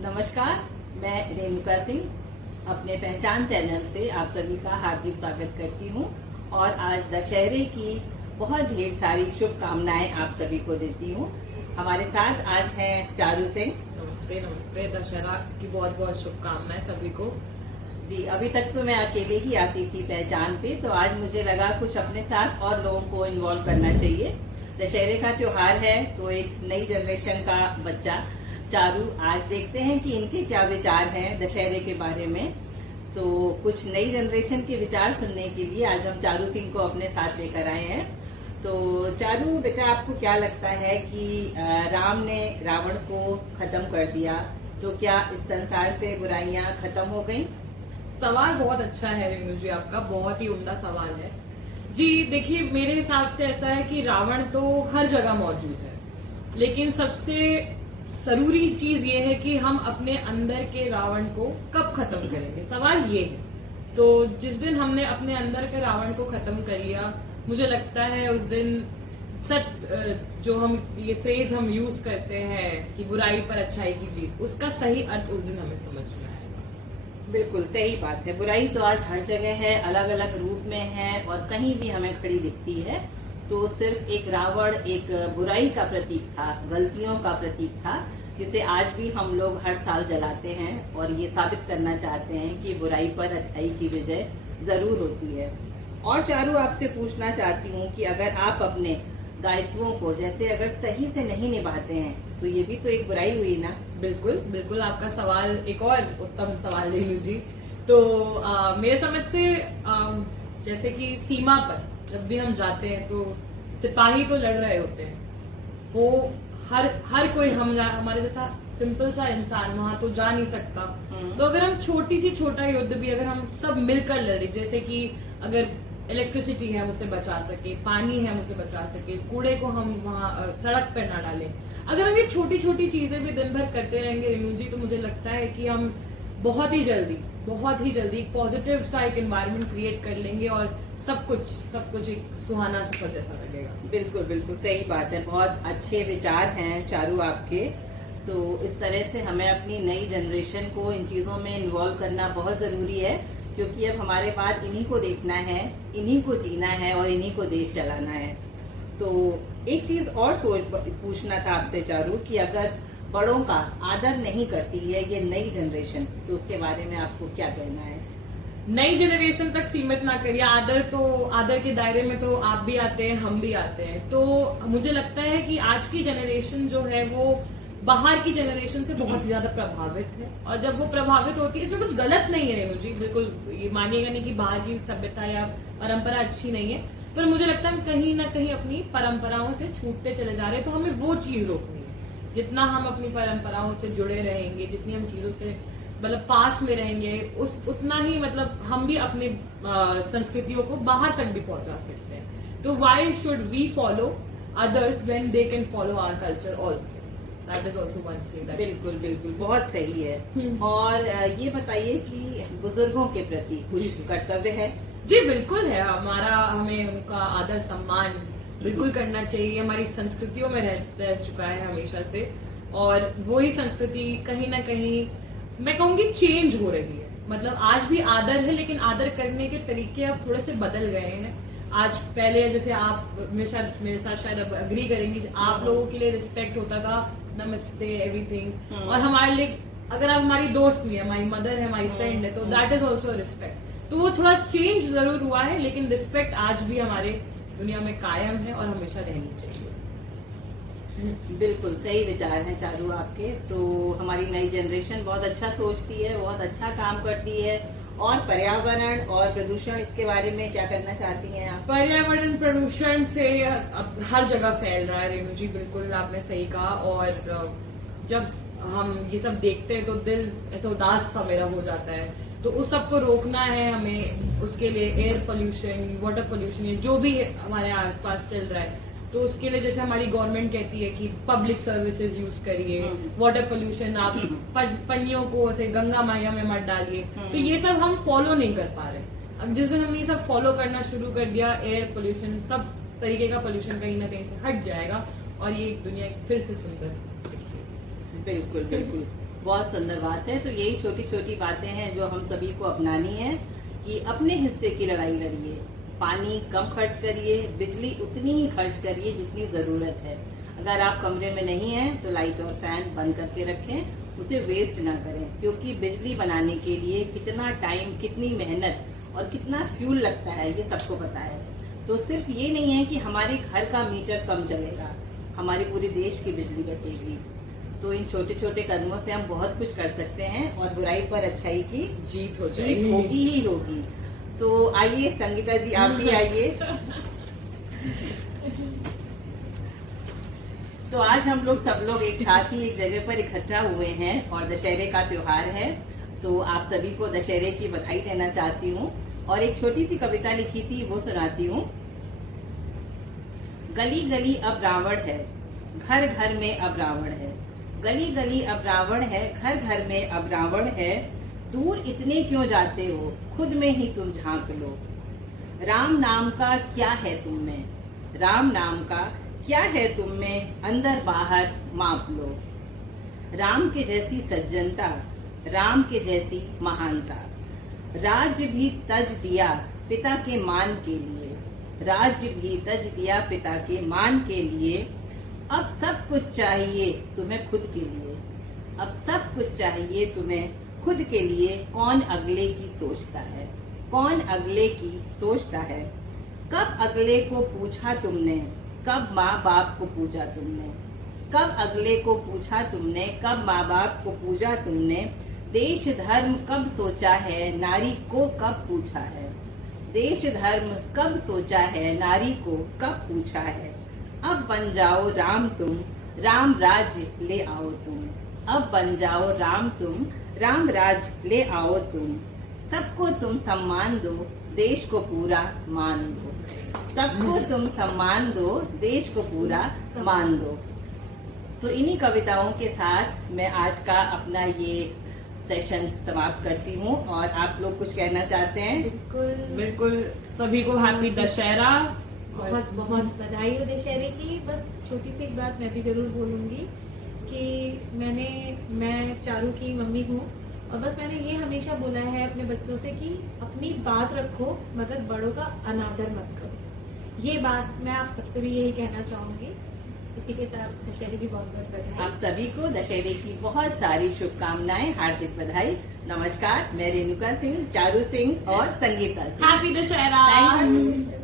नमस्कार, मैं रेणुका सिंह अपने पहचान चैनल से आप सभी का हार्दिक स्वागत करती हूं और आज दशहरे की बहुत ढेर सारी शुभकामनाएं आप सभी को देती हूं। हमारे साथ आज हैं चारू सिंह। नमस्ते नमस्ते, दशहरा की बहुत बहुत शुभकामनाएं सभी को। जी, अभी तक तो मैं अकेले ही आती थी पहचान पे, तो आज मुझे लगा कुछ अपने साथ और लोगों को इन्वॉल्व करना चाहिए। दशहरे का त्योहार है तो एक नई जनरेशन का बच्चा चारू, आज देखते हैं कि इनके क्या विचार हैं दशहरे के बारे में। तो कुछ नई जनरेशन के विचार सुनने के लिए आज हम चारू सिंह को अपने साथ लेकर आए हैं। तो चारू बेटा, आपको क्या लगता है कि राम ने रावण को खत्म कर दिया तो क्या इस संसार से बुराइयां खत्म हो गईं? सवाल बहुत अच्छा है रेणु जी, आपका बहुत ही उम्दा सवाल है जी। देखिए, मेरे हिसाब से ऐसा है कि रावण तो हर जगह मौजूद है, लेकिन सबसे जरूरी चीज ये है कि हम अपने अंदर के रावण को कब खत्म करेंगे, सवाल ये है। तो जिस दिन हमने अपने अंदर के रावण को खत्म कर लिया, मुझे लगता है उस दिन जो हम ये फ्रेज हम यूज करते हैं कि बुराई पर अच्छाई की जीत, उसका सही अर्थ उस दिन हमें समझ में आएगा। बिल्कुल सही बात है। बुराई तो आज हर जगह है, अलग अलग रूप में है और कहीं भी हमें खड़ी दिखती है। तो सिर्फ एक रावण एक बुराई का प्रतीक था, गलतियों का प्रतीक था, जिसे आज भी हम लोग हर साल जलाते हैं और ये साबित करना चाहते हैं कि बुराई पर अच्छाई की विजय जरूर होती है। और चारू, आपसे पूछना चाहती हूँ कि अगर आप अपने दायित्वों को जैसे अगर सही से नहीं निभाते हैं तो ये भी तो एक बुराई हुई ना? बिल्कुल बिल्कुल, आपका सवाल एक और उत्तम सवाल रेणु जी। तो मेरे समझ से जैसे कि सीमा पर जब भी हम जाते हैं तो सिपाही तो लड़ रहे होते हैं, वो हर कोई हमारे जैसा सिंपल सा इंसान वहां तो जा नहीं सकता। तो अगर हम छोटी सी छोटा युद्ध भी अगर हम सब मिलकर लड़े, जैसे कि अगर इलेक्ट्रिसिटी है हम उसे बचा सके, पानी है हम उसे बचा सके, कूड़े को हम वहां सड़क पर ना डालें, अगर हम ये छोटी छोटी चीजें भी दिन भर करते रहेंगे रेणु जी, तो मुझे लगता है कि हम बहुत ही जल्दी एक पॉजिटिव सा एक एनवायरनमेंट क्रिएट कर लेंगे और सब कुछ एक सुहाना सफर जैसा लगेगा। बिल्कुल बिल्कुल सही बात है। बहुत अच्छे विचार हैं चारू आपके। तो इस तरह से हमें अपनी नई जनरेशन को इन चीजों में इन्वॉल्व करना बहुत जरूरी है, क्योंकि अब हमारे पास इन्हीं को देखना है, इन्हीं को जीना है और इन्हीं को देश चलाना है। तो एक चीज और पूछना था आपसे चारू कि अगर बड़ों का आदर नहीं करती है ये नई जनरेशन, तो उसके बारे में आपको क्या कहना है? नई जनरेशन तक सीमित ना करिए। आदर के दायरे में तो आप भी आते हैं, हम भी आते हैं। तो मुझे लगता है कि आज की जनरेशन जो है वो बाहर की जनरेशन से बहुत ज्यादा प्रभावित है, और जब वो प्रभावित होती है, इसमें कुछ गलत नहीं है रेणु जी, बिल्कुल ये मानिएगा नहीं कि बाहर की सभ्यता या परंपरा अच्छी नहीं है, पर मुझे लगता है हम कहीं ना कहीं अपनी परंपराओं से छूटते चले जा रहे हैं। तो हमें वो चीज रोकनी है। जितना हम अपनी परंपराओं से जुड़े रहेंगे, जितनी हम चीजों से मतलब पास में रहेंगे, उतना ही मतलब हम भी अपने संस्कृतियों को बाहर तक भी पहुंचा सकते हैं। तो why should we follow others when they can follow our culture also? That is also one thing. बिल्कुल बिल्कुल, बहुत सही है। और ये बताइए कि बुजुर्गों के प्रति कुछ कर्तव्य है? जी बिल्कुल है, हमें उनका आदर सम्मान बिल्कुल करना चाहिए। हमारी संस्कृतियों में रह चुका है हमेशा से, और वही संस्कृति कहीं ना कहीं मैं कहूंगी चेंज हो रही है। मतलब आज भी आदर है, लेकिन आदर करने के तरीके अब थोड़े से बदल गए हैं। आज पहले जैसे आप मेरे साथ शायद अब अग्री करेंगे, आप लोगों के लिए रिस्पेक्ट होता था, नमस्ते एवरीथिंग, और हमारे लिए अगर आप हमारी दोस्त भी है, हमारी मदर है, हमारी फ्रेंड है, तो दैट इज ऑल्सो रिस्पेक्ट। तो वो थोड़ा चेंज जरूर हुआ है, लेकिन रिस्पेक्ट आज भी हमारे दुनिया में कायम है और हमेशा रहनी चाहिए। बिल्कुल सही विचार हैं चारू आपके। तो हमारी नई जनरेशन बहुत अच्छा सोचती है, बहुत अच्छा काम करती है। और पर्यावरण और प्रदूषण, इसके बारे में क्या करना चाहती हैं आप? पर्यावरण प्रदूषण से अब हर जगह फैल रहा है रेणु जी, बिल्कुल आपने सही कहा। और जब हम ये सब देखते हैं तो दिल ऐसा उदास सा मेरा हो जाता है। तो उस सब को रोकना है हमें। उसके लिए एयर पोल्यूशन, वाटर पोल्यूशन, जो भी हमारे आसपास चल रहा है, तो उसके लिए जैसे हमारी गवर्नमेंट कहती है कि पब्लिक सर्विसेज यूज करिए, वाटर पोल्यूशन आप पन्नियों को ऐसे गंगा मैया में मत डालिए, तो ये सब हम फॉलो नहीं कर पा रहे। अब जिस दिन हमने ये सब फॉलो करना शुरू कर दिया, एयर पोल्यूशन, सब तरीके का पोल्यूशन कहीं ना कहीं से हट जाएगा और ये दुनिया फिर से सुंदर दिखेगी। बिल्कुल बिल्कुल, बहुत सुंदर बात है। तो यही छोटी छोटी बातें हैं जो हम सभी को अपनानी है कि अपने हिस्से की लड़ाई लड़िए, पानी कम खर्च करिए, बिजली उतनी ही खर्च करिए जितनी जरूरत है। अगर आप कमरे में नहीं हैं तो लाइट और फैन बंद करके रखें, उसे वेस्ट ना करें, क्योंकि बिजली बनाने के लिए कितना टाइम, कितनी मेहनत और कितना फ्यूल लगता है ये सबको पता है। तो सिर्फ ये नहीं है कि हमारे घर का मीटर कम चलेगा, हमारे पूरे देश की बिजली बचेगी। तो इन छोटे छोटे कदमों से हम बहुत कुछ कर सकते हैं और बुराई पर अच्छाई की जीत हो जीत जाएगी। होगी ही होगी। तो आइए संगीता जी, आप भी आइए। तो आज हम लोग सब लोग एक साथ ही एक जगह पर इकट्ठा हुए हैं और दशहरे का त्योहार है। तो आप सभी को दशहरे की बधाई देना चाहती हूँ और एक छोटी सी कविता लिखी थी वो सुनाती हूँ। गली गली अब रावण है, घर घर में अब रावण है। गली गली अब रावण है, घर घर में अब रावण है। दूर इतने क्यों जाते हो, खुद में ही तुम झांक लो। राम नाम का क्या है तुम में, राम नाम का क्या है तुम में, अंदर बाहर माप लो। राम के जैसी सज्जनता, राम के जैसी महानता। राज्य भी तज दिया पिता के मान के लिए, राज्य भी तज दिया पिता के मान के लिए। अब सब कुछ चाहिए तुम्हें खुद के लिए, अब सब कुछ चाहिए तुम्हें खुद के लिए। कौन अगले की सोचता है, कौन अगले की सोचता है। कब अगले को पूछा तुमने, कब माँ बाप को पूछा तुमने। कब अगले को पूछा तुमने, कब माँ बाप को पूछा तुमने। देश धर्म कब सोचा है, नारी को कब पूछा है। देश धर्म कब सोचा है, नारी को कब पूछा है। अब बन जाओ राम तुम, राम राज्य ले आओ तुम। अब बन जाओ राम तुम, राम राज्य ले आओ तुम। सबको तुम सम्मान दो, देश को पूरा मान दो। सबको तुम सम्मान दो, देश को पूरा मान दो। तो इन्हीं कविताओं के साथ मैं आज का अपना ये सेशन समाप्त करती हूँ। और आप लोग कुछ कहना चाहते हैं? बिल्कुल, सभी को हैप्पी दशहरा। बहुत बहुत बधाई हो दशहरे की। बस छोटी सी एक बात मैं भी जरूर बोलूंगी कि मैं चारू की मम्मी हूँ और बस मैंने ये हमेशा बोला है अपने बच्चों से कि अपनी बात रखो मगर बड़ों का अनादर मत करो। ये बात मैं आप सबसे भी यही कहना चाहूंगी। इसी के साथ दशहरे की बहुत बहुत बधाई। आप सभी को दशहरे की बहुत सारी शुभकामनाएं, हार्दिक बधाई। नमस्कार, मैं रेणुका सिंह, चारू सिंह और Sangeeta Singh. Happy Dussehra. Thank you.